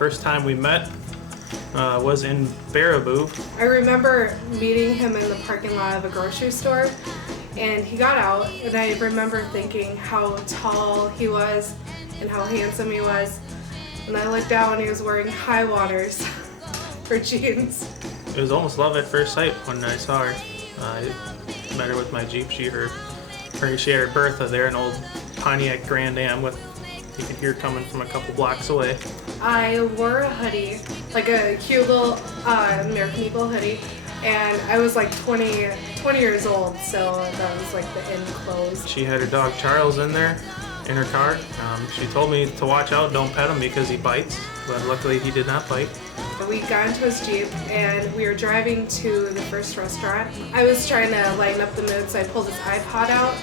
first time we met was in Baraboo. I remember meeting him in the parking lot of a grocery store, and he got out, and I remember thinking how tall he was and how handsome he was. And I looked down and he was wearing high waters for jeans. It was almost love at first sight when I saw her. I met her with my Jeep. She had her Bertha there, an old Pontiac Grand Am with, you could hear coming from a couple blocks away. I wore a hoodie, like a cute little American Eagle hoodie, and I was like 20 years old, so that was like the in clothes. She had her dog Charles in there, in her car. She told me to watch out, don't pet him because he bites, but luckily he did not bite. We got into his Jeep and we were driving to the first restaurant. I was trying to lighten up the mood, so I pulled his iPod out.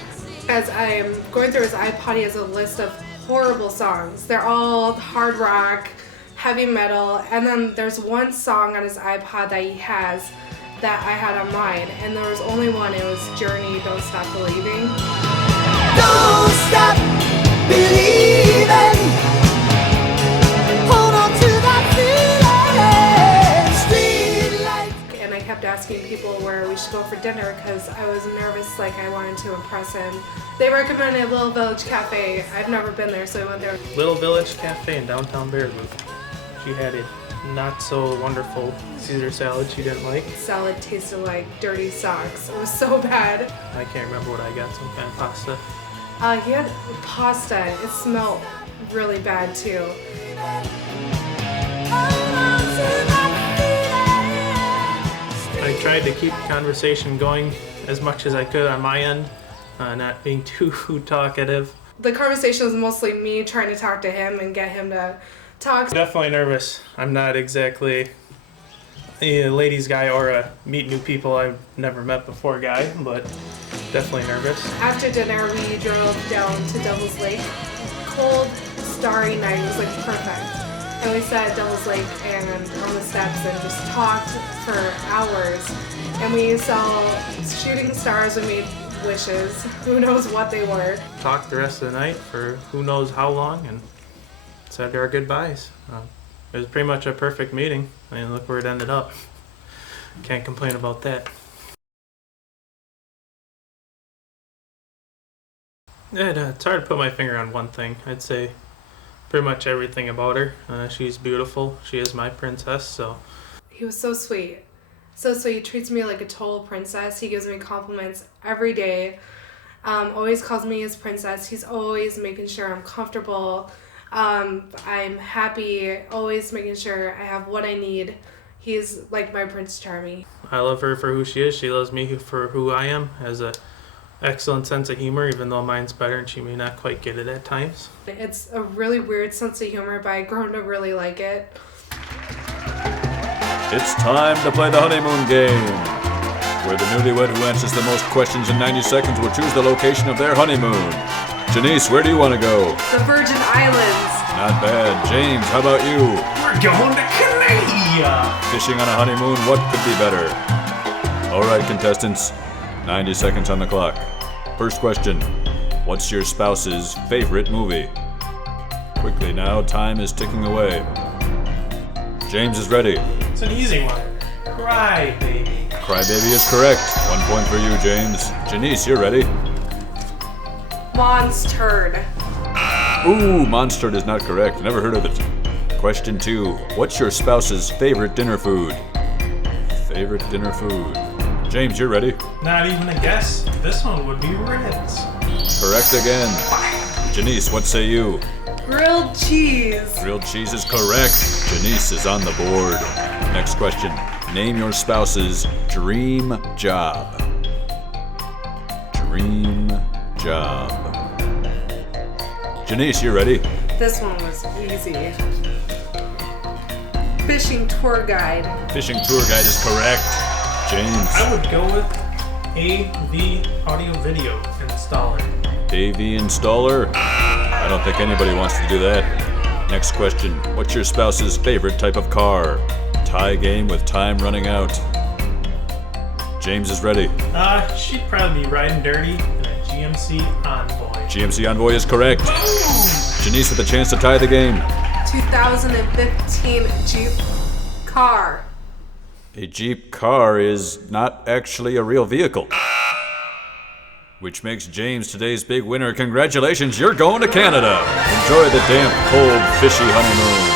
As I'm going through his iPod, he has a list of horrible songs. They're all hard rock, heavy metal, and then there's one song on his iPod that he has that I had on mine, and there was only one. It was Journey, Don't Stop Believing. Don't stop believing. Hold on to that feeling. Street light. And I kept asking people where we should go for dinner because I was nervous, like I wanted to impress him. They recommended Little Village Cafe. I've never been there, so I went there. Little Village Cafe in downtown Baraboo. She had a not so wonderful Caesar salad she didn't like. Salad tasted like dirty socks. It was so bad. I can't remember what I got, some kind of pasta. He had pasta. It smelled really bad too. I tried to keep the conversation going as much as I could on my end, not being too talkative. The conversation was mostly me trying to talk to him and get him to talk. Definitely nervous. I'm not exactly a ladies guy or a meet new people I've never met before guy, but definitely nervous. After dinner, we drove down to Devil's Lake. Cold, starry night. It was like perfect. And we sat at Devil's Lake and on the steps and just talked for hours. And we saw shooting stars and made wishes. Who knows what they were. Talked the rest of the night for who knows how long and said our goodbyes. It was pretty much a perfect meeting. I mean, look where it ended up. Can't complain about that. It's hard to put my finger on one thing. I'd say pretty much everything about her. She's beautiful. She is my princess, so. He was so sweet. So sweet. He treats me like a total princess. He gives me compliments every day. Always calls me his princess. He's always making sure I'm comfortable. I'm happy, always making sure I have what I need. He's like my Prince Charming. I love her for who she is. She loves me for who I am. Has a excellent sense of humor, even though mine's better and she may not quite get it at times. It's a really weird sense of humor, but I've grown to really like it. It's time to play the honeymoon game, where the newlywed who answers the most questions in 90 seconds will choose the location of their honeymoon. Janice, where do you want to go? The Virgin Islands. Not bad. James, how about you? We're going to Canada! Fishing on a honeymoon, what could be better? All right, contestants, 90 seconds on the clock. First question, what's your spouse's favorite movie? Quickly now, time is ticking away. James is ready. It's an easy one. Cry, baby. Crybaby is correct. 1 point for you, James. Janice, you're ready. Monster. Ooh, Monster is not correct. Never heard of it. Question 2. What's your spouse's favorite dinner food? Favorite dinner food. James, you're ready. Not even a guess. This one would be Ritz. Correct again. Janice, what say you? Grilled cheese. Grilled cheese is correct. Janice is on the board. Next question. Name your spouse's dream job. Dream job. Janice, you ready? This one was easy. Fishing tour guide. Fishing tour guide is correct. James. I would go with AV audio video installer. AV installer? I don't think anybody wants to do that. Next question. What's your spouse's favorite type of car? Tie game with time running out. James is ready. She'd probably be riding dirty in a GMC Envoy. GMC Envoy is correct. Boom! Janice with a chance to tie the game. 2015 Jeep car. A Jeep car is not actually a real vehicle. Which makes James today's big winner. Congratulations, you're going to Canada. Enjoy the damp, cold, fishy honeymoon.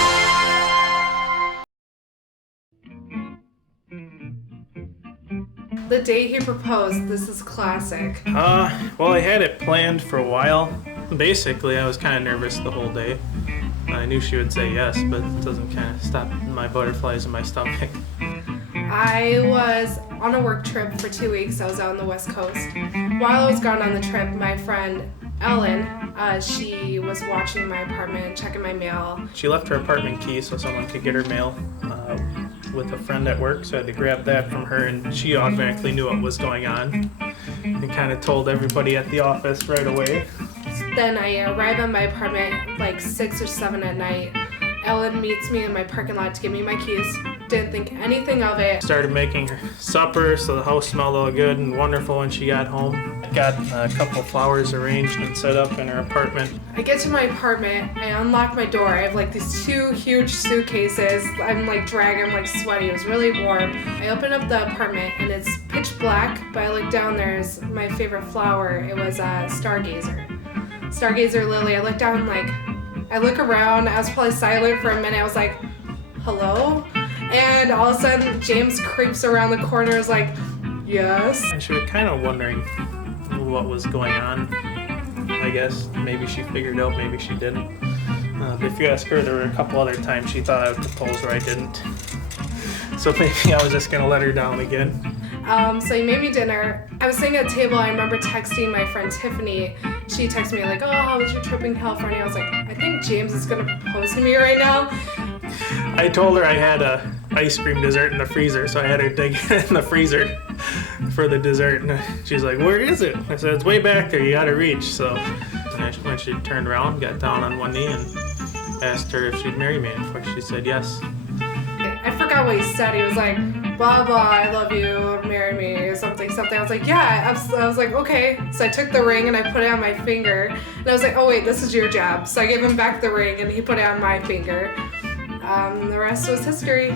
The day he proposed, this is classic. Well, I had it planned for a while. Basically, I was kind of nervous the whole day. I knew she would say yes, but it doesn't kind of stop my butterflies in my stomach. I was on a work trip for 2 weeks. I was out on the West Coast. While I was gone on the trip, my friend Ellen, she was watching my apartment, checking my mail. She left her apartment key so someone could get her mail with a friend at work, so I had to grab that from her, and she automatically knew what was going on and kind of told everybody at the office right away. Then I arrive at my apartment like 6 or 7 at night. Ellen meets me in my parking lot to give me my keys. Didn't think anything of it. Started making her supper, so the house smelled all good and wonderful when she got home. Got a couple flowers arranged and set up in her apartment. I get to my apartment, I unlock my door. I have like these 2 huge suitcases. I'm like dragging, I'm like sweaty. It was really warm. I open up the apartment and it's pitch black, but I look down, there's my favorite flower. It was a Stargazer. Stargazer lily. I look down, like, I look around. I was probably silent for a minute. I was like, hello? And all of a sudden, James creeps around the corner, is like, yes. And she was kind of wondering what was going on. I guess maybe she figured out, maybe she didn't. If you ask her, there were a couple other times she thought I would propose where I didn't. So maybe I was just gonna let her down again. So he made me dinner. I was sitting at a table. I remember texting my friend Tiffany. She texted me like, oh, how was your trip in California? I was like, I think James is gonna propose to me right now. I told her I had a ice cream dessert in the freezer, so I had her dig in the freezer for the dessert. And she's like, where is it? I said, it's way back there, you gotta reach. So when she turned around, got down on one knee and asked her if she'd marry me. And of course she said yes. I forgot what he said. He was like, blah, blah, I love you, marry me, or something. I was like, yeah. I was like, okay. So I took the ring and I put it on my finger. And I was like, oh, wait, this is your job. So I gave him back the ring and he put it on my finger. The rest was history.